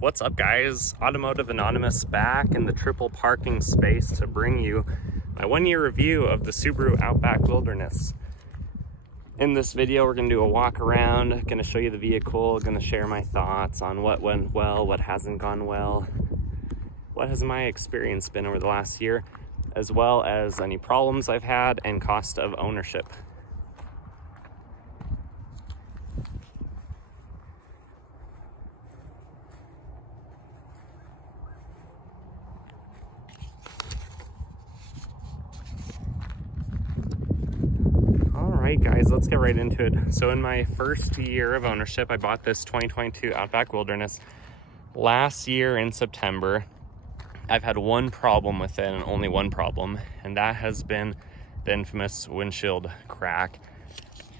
What's up, guys? Automotive Anonymous back in the triple parking space to bring you my 1-year review of the Subaru Outback Wilderness. In this video, we're gonna do a walk around, gonna show you the vehicle, gonna share my thoughts on what went well, what hasn't gone well, what has my experience been over the last year, as well as any problems I've had and cost of ownership. Alright guys, let's get right into it. So in my first year of ownership, I bought this 2022 Outback Wilderness. Last year in September, I've had one problem with it, and only one problem, and that has been the infamous windshield crack.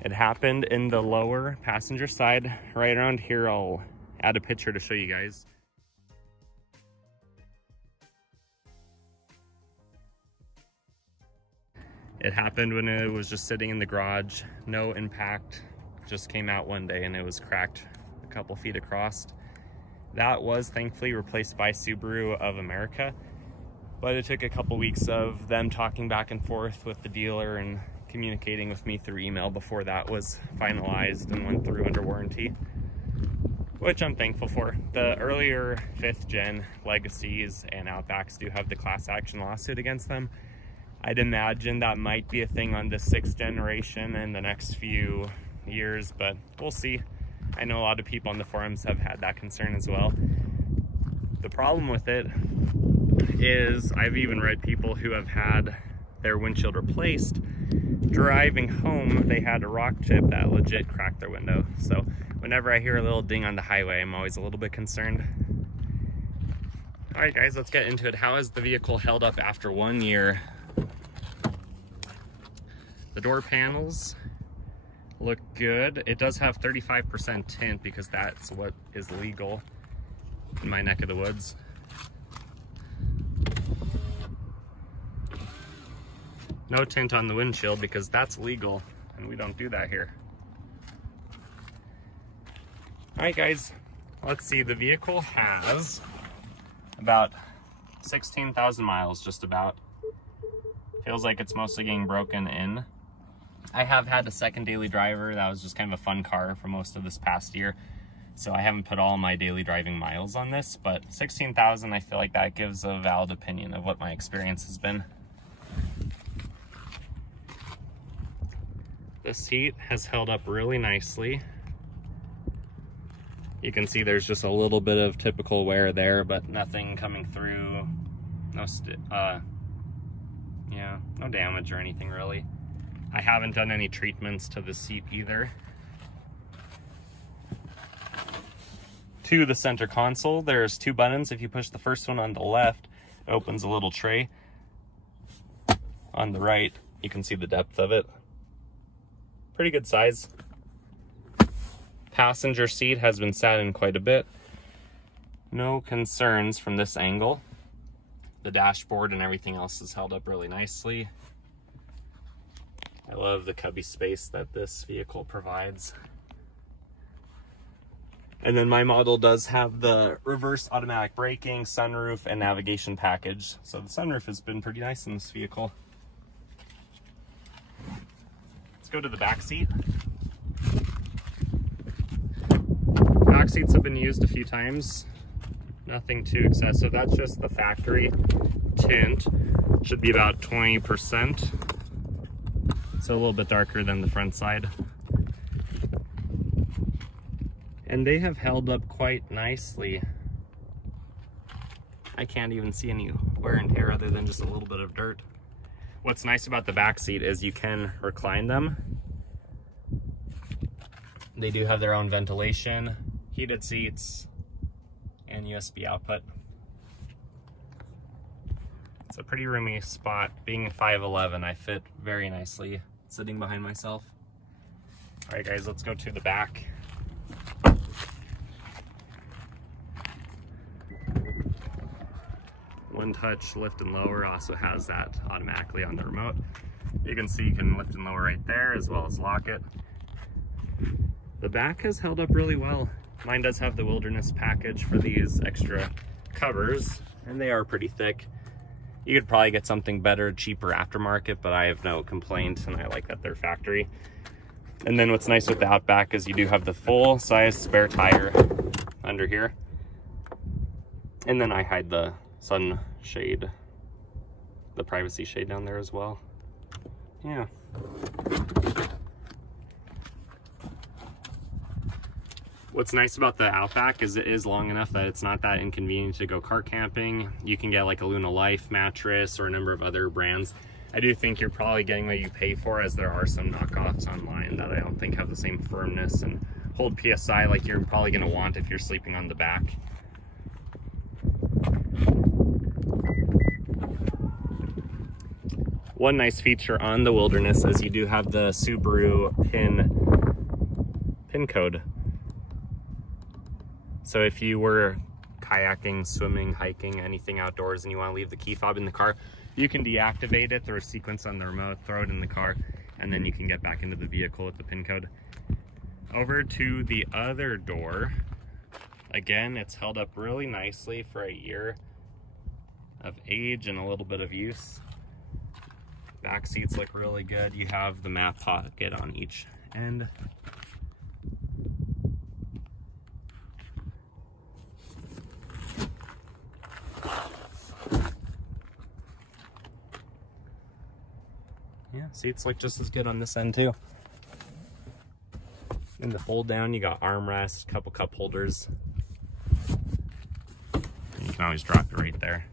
It happened in the lower passenger side, right around here. I'll add a picture to show you guys. It happened when it was just sitting in the garage, no impact, just came out one day and it was cracked a couple feet across. That was thankfully replaced by Subaru of America, but it took a couple weeks of them talking back and forth with the dealer and communicating with me through email before that was finalized and went through under warranty, which I'm thankful for. The earlier 5th gen Legacies and Outbacks do have the class action lawsuit against them. I'd imagine that might be a thing on the 6th generation in the next few years, but we'll see. I know a lot of people on the forums have had that concern as well. The problem with it is I've even read people who have had their windshield replaced. Driving home, they had a rock chip that legit cracked their window. So whenever I hear a little ding on the highway, I'm always a little bit concerned. All right guys, let's get into it. How has the vehicle held up after 1 year? The door panels look good. It does have 35% tint because that's what is legal in my neck of the woods. No tint on the windshield because that's legal and we don't do that here. All right guys, let's see. The vehicle has about 16,000 miles, just about. Feels like it's mostly getting broken in. I have had a second daily driver. That was just kind of a fun car for most of this past year. So I haven't put all my daily driving miles on this, but 16,000, I feel like that gives a valid opinion of what my experience has been. The seat has held up really nicely. You can see there's just a little bit of typical wear there, but nothing coming through. No damage or anything really. I haven't done any treatments to the seat either. To the center console, there's 2 buttons. If you push the first one on the left, it opens a little tray. On the right, you can see the depth of it. Pretty good size. Passenger seat has been sat in quite a bit. No concerns from this angle. The dashboard and everything else is held up really nicely. I love the cubby space that this vehicle provides. And then my model does have the reverse automatic braking, sunroof, and navigation package. So the sunroof has been pretty nice in this vehicle. Let's go to the back seat. Back seats have been used a few times. Nothing too excessive. That's just the factory tint. Should be about 20%. So a little bit darker than the front side. And they have held up quite nicely. I can't even see any wear and tear other than just a little bit of dirt. What's nice about the back seat is you can recline them. They do have their own ventilation, heated seats, and USB output. It's a pretty roomy spot. Being 5'11", I fit very nicely sitting behind myself. All right guys, let's go to the back. One touch lift and lower, also has that automatically on the remote. You can see you can lift and lower right there as well as lock it. The back has held up really well. Mine does have the Wilderness package for these extra covers, and they are pretty thick. You could probably get something better, cheaper aftermarket, but I have no complaint, and I like that they're factory. And then what's nice with the Outback is you do have the full size spare tire under here. And then I hide the sun shade, the privacy shade down there as well. Yeah. What's nice about the Outback is it is long enough that it's not that inconvenient to go car camping. You can get like a Luna Life mattress or a number of other brands. I do think you're probably getting what you pay for, as there are some knockoffs online that I don't think have the same firmness and hold PSI like you're probably going to want if you're sleeping on the back. One nice feature on the Wilderness is you do have the Subaru pin code. So if you were kayaking, swimming, hiking, anything outdoors, and you want to leave the key fob in the car, you can deactivate it through a sequence on the remote, throw it in the car, and then you can get back into the vehicle with the pin code. Over to the other door. Again, it's held up really nicely for a year of age and a little bit of use. Back seats look really good. You have the map pocket on each end. Yeah, seats look just as good on this end too. In the fold down, you got armrest, couple cup holders. You can always drop it right there.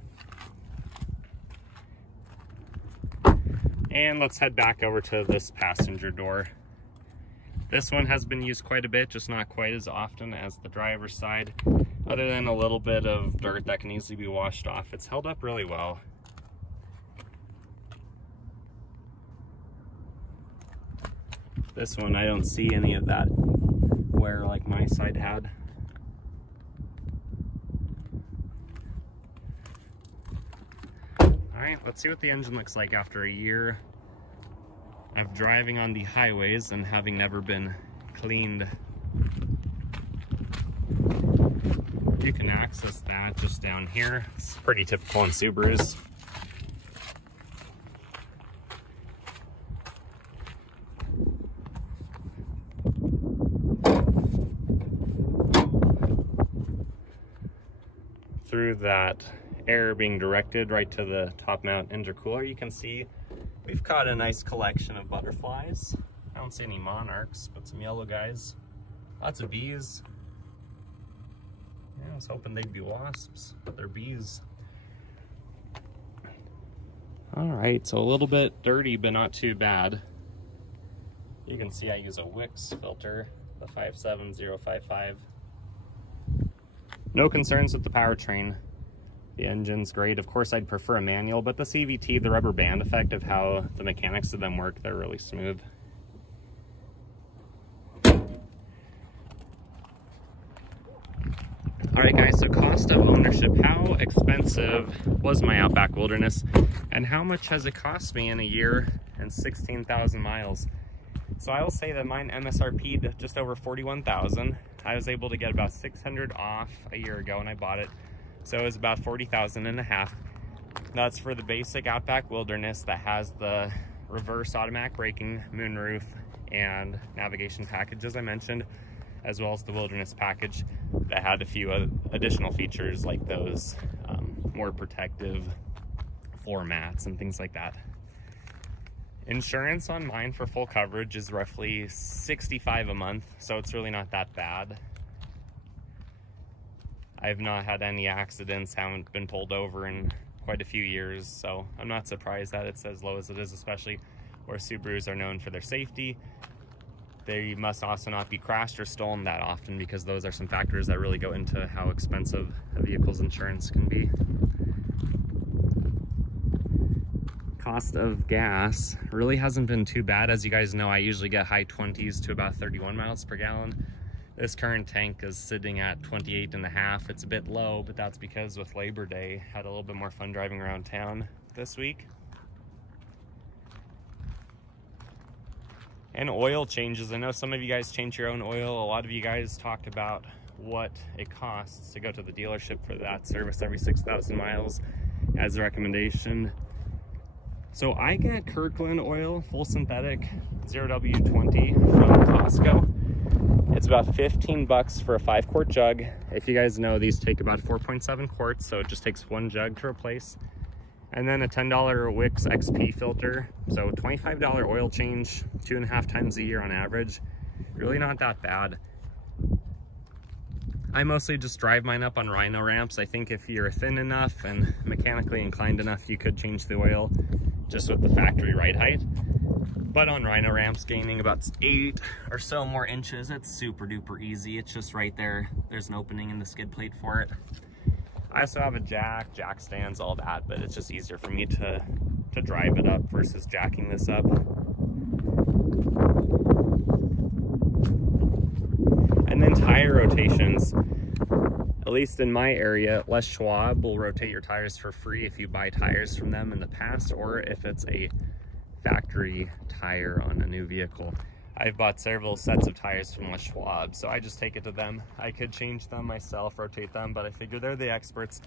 And let's head back over to this passenger door. This one has been used quite a bit, just not quite as often as the driver's side. Other than a little bit of dirt that can easily be washed off, it's held up really well. This one, I don't see any of that wear like my side had. Alright, let's see what the engine looks like after a year of driving on the highways and having never been cleaned. You can access that just down here. It's pretty typical in Subarus. Through that air being directed right to the top mount intercooler, you can see we've got a nice collection of butterflies. I don't see any monarchs, but some yellow guys. Lots of bees. Yeah, I was hoping they'd be wasps, but they're bees. All right, so a little bit dirty, but not too bad. You can see I use a Wix filter, the 57055. No concerns with the powertrain. The engine's great. Of course, I'd prefer a manual, but the CVT, the rubber band effect of how the mechanics of them work, they're really smooth. All right, guys, so cost of ownership. How expensive was my Outback Wilderness, and how much has it cost me in a year and 16,000 miles? So I will say that mine MSRP'd just over 41,000. I was able to get about 600 off a year ago when I bought it. So it was about 40,000 and a half. That's for the basic Outback Wilderness that has the reverse automatic braking, moonroof, and navigation package, as I mentioned, as well as the Wilderness package that had a few additional features like those more protective floor mats and things like that. Insurance on mine for full coverage is roughly $65 a month, so it's really not that bad. I've not had any accidents, haven't been pulled over in quite a few years, so I'm not surprised that it's as low as it is, especially where Subarus are known for their safety. They must also not be crashed or stolen that often, because those are some factors that really go into how expensive a vehicle's insurance can be. Cost of gas really hasn't been too bad. As you guys know, I usually get high 20s to about 31 miles per gallon. This current tank is sitting at 28.5. It's a bit low, but that's because with Labor Day, had a little bit more fun driving around town this week. And oil changes. I know some of you guys change your own oil. A lot of you guys talked about what it costs to go to the dealership for that service every 6,000 miles as a recommendation. So I get Kirkland oil, full synthetic, 0W20 from Costco. It's about 15 bucks for a 5-quart jug. If you guys know, these take about 4.7 quarts, so it just takes one jug to replace. And then a $10 Wix XP filter. So $25 oil change, 2.5 times a year on average. Really not that bad. I mostly just drive mine up on Rhino ramps. I think if you're thin enough and mechanically inclined enough, you could change the oil just with the factory ride height. But on Rhino ramps, gaining about 8 or so more inches, it's super duper easy. It's just right there. There's an opening in the skid plate for it. I also have a jack stands, all that, but it's just easier for me to drive it up versus jacking this up. And then tire rotations. At least in my area, Les Schwab will rotate your tires for free if you buy tires from them in the past, or if it's a factory tire on a new vehicle. I've bought several sets of tires from Les Schwab, so I just take it to them. I could change them myself, rotate them, but I figure they're the experts.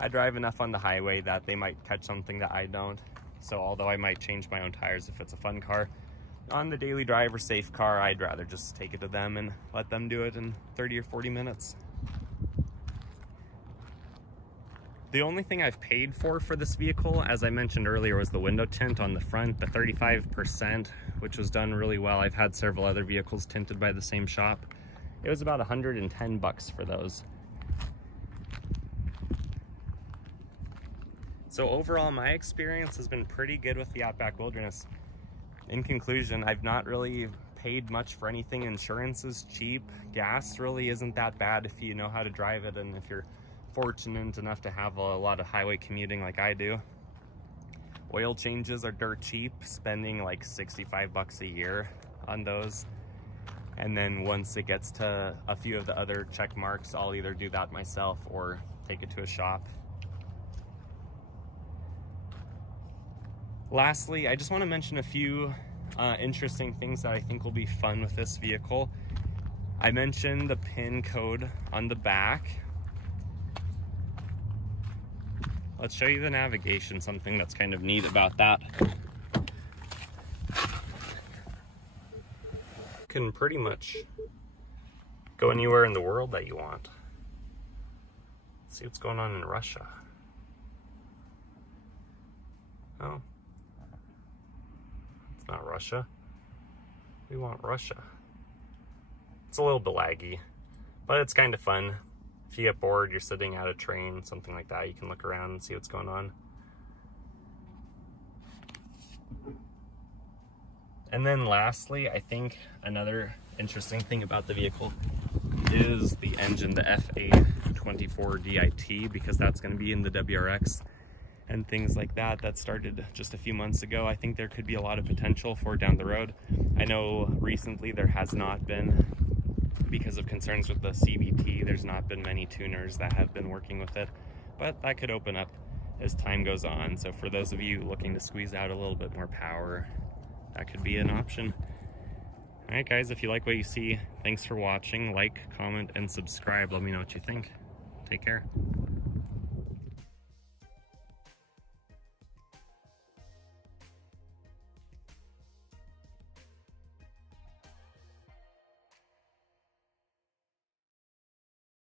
I drive enough on the highway that they might catch something that I don't. So although I might change my own tires if it's a fun car, on the daily drive or safe car, I'd rather just take it to them and let them do it in 30 or 40 minutes. The only thing I've paid for this vehicle, as I mentioned earlier, was the window tint on the front, the 35%, which was done really well. I've had several other vehicles tinted by the same shop. It was about 110 bucks for those. So overall, my experience has been pretty good with the Outback Wilderness. In conclusion, I've not really paid much for anything. Insurance is cheap. Gas really isn't that bad if you know how to drive it, and if you're fortunate enough to have a lot of highway commuting like I do. Oil changes are dirt cheap, spending like 65 bucks a year on those. And then once it gets to a few of the other check marks, I'll either do that myself or take it to a shop. Lastly, I just want to mention a few interesting things that I think will be fun with this vehicle. I mentioned the PIN code on the back. Let's show you the navigation, something that's kind of neat about that. You can pretty much go anywhere in the world that you want. Let's see what's going on in Russia. Oh. It's not Russia. We want Russia. It's a little bit laggy, but it's kind of fun. If you get bored, you're sitting at a train, something like that, you can look around and see what's going on. And then lastly, I think another interesting thing about the vehicle is the engine, the fa24 DIT, because that's going to be in the WRX and things like that. That started just a few months ago. I think there could be a lot of potential for down the road. I know recently there has not been, because of concerns with the CVT, there's not been many tuners that have been working with it, but that could open up as time goes on. So for those of you looking to squeeze out a little bit more power, that could be an option. All right, guys, if you like what you see, thanks for watching. Like, comment, and subscribe. Let me know what you think. Take care.